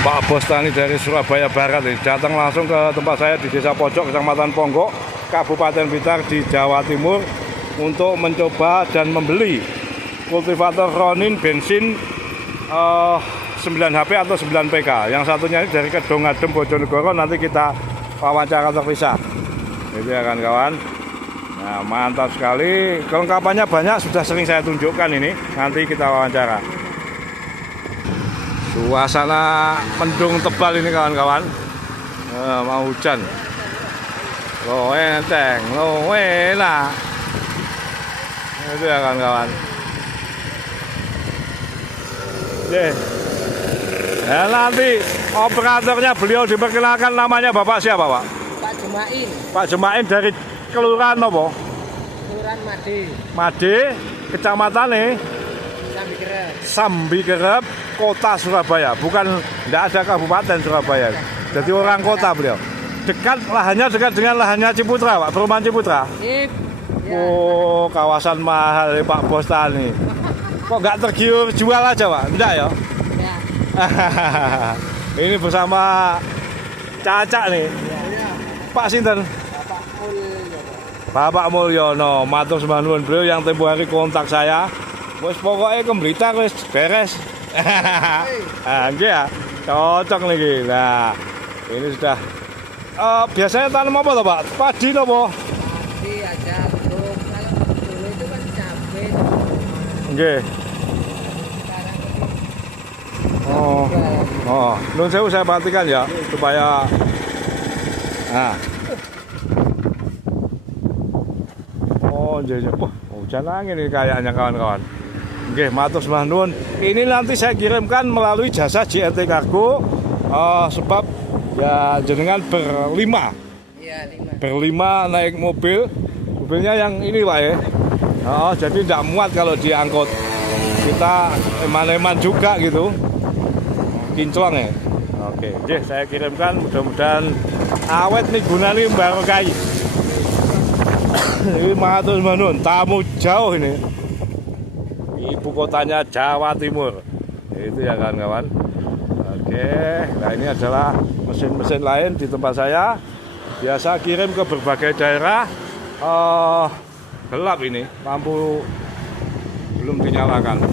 Pak Bos Tani dari Surabaya Barat ini datang langsung ke tempat saya di Desa Pojok, Kecamatan Ponggok, Kabupaten Blitar di Jawa Timur untuk mencoba dan membeli kultivator Ronin bensin 9HP atau 9PK. Yang satunya ini dari Kedongadem Bojonegoro, nanti kita wawancara terpisah. Itu ya kawan-kawan. Nah, mantap sekali. Kelengkapannya banyak, sudah sering saya tunjukkan ini. Nanti kita wawancara. Suasana mendung tebal ini kawan-kawan. Mau hujan. Loh enteng, loh enak. Itu ya kawan-kawan. Oke. Nah, nanti operatornya beliau diperkenalkan, namanya Bapak siapa, Pak? Pak Jemain. Pak Jemain dari Kelurahan apa? Kelurahan Made. Made, kecamatan nih Sambikerep, Kota Surabaya. Bukan, tidak ada Kabupaten Surabaya. Jadi orang kota beliau. Dekat lahannya dekat dengan lahannya Ciputra, Pak. Perumahan Ciputra. Ya. Oh, kawasan mahal nih, Pak Bos Tani. Kok nggak tergiur jual aja, Pak? Tidak ya? Ya. Ini bersama Caca nih. Ya. Pak Sinten? Bapak Mulyono. Bapak Mulyono, matur sembah nuwun beliau yang tempo hari kontak saya. Wes pokoknya ke Blitar wes beres. Nggih ya, cocok nih. Nah, ini sudah. Biasanya tanam apa toh, Pak? Padi toh, Pak? Padi aja untuk kalau dulu itu kan cabai. Nggih. Sekarang Oh, nun sewu saya perhatikan ya supaya. Nah. Oh, jadi, hujan angin ini kayaknya kawan-kawan. Oke, matur sembah nuwun. Ini nanti saya kirimkan melalui jasa JRT Cargo, sebab ya jenengan berlima. Iya, 5. Berlima naik mobil. Mobilnya yang ini, Pak ya. Jadi tidak muat kalau diangkut. Kita eman-eman juga gitu. Kinclong ya. Oke, saya kirimkan, mudah-mudahan awet nih gunanya barokah. Ini matur sembah nuwun, tamu jauh ini. Ibu kotanya Jawa Timur. Itu ya kawan-kawan. Oke, nah ini adalah mesin-mesin lain di tempat saya. Biasa kirim ke berbagai daerah. Gelap ini, lampu belum dinyalakan.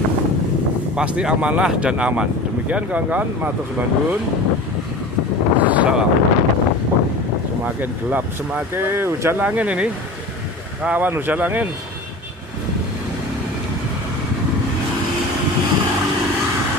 Pasti amanah dan aman. Demikian kawan-kawan, matur sembah nuwun. Salam. Semakin gelap, semakin hujan angin ini. Kawan hujan angin.